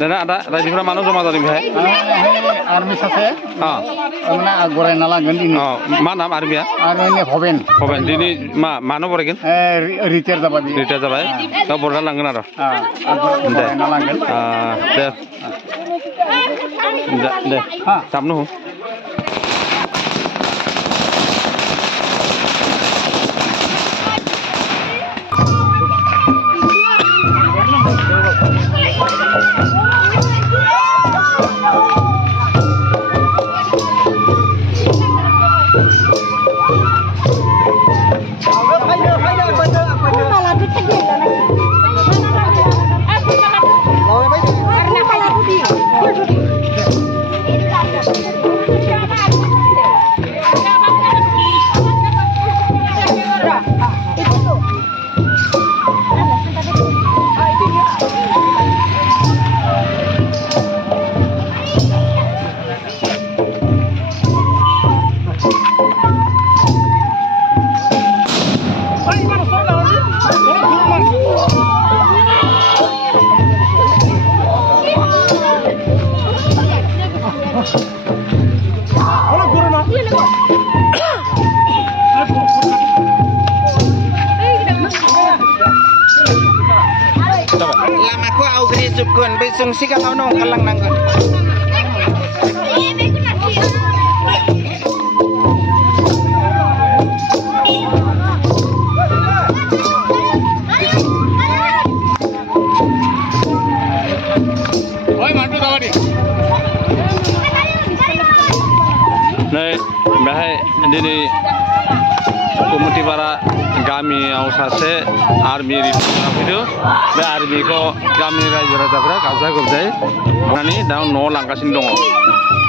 दाना आदा रायजोफोरा मानो जमा जादों बेहाय आर्मी सासे ना गरायना लांगोन दिनै मा नाम आर्मिया आर्मिनि भबेन दिनै मानो बरायगोन रिटायार जाबाय दा बरदा लांगोन आरो गरायना लांगोन दे सामनो हो Lamaku augri jukun besung si kalau nong kalang nanggun. Oi mantu tawadi. Nei bahai dini Komiti para गामियाव सासे आर्मी रिटायार फैदो बे आर्मिखौ गामिनि रायजो राजाफ्रा गाजा गोमजायै माने दा न'आव लांगासिनो दङ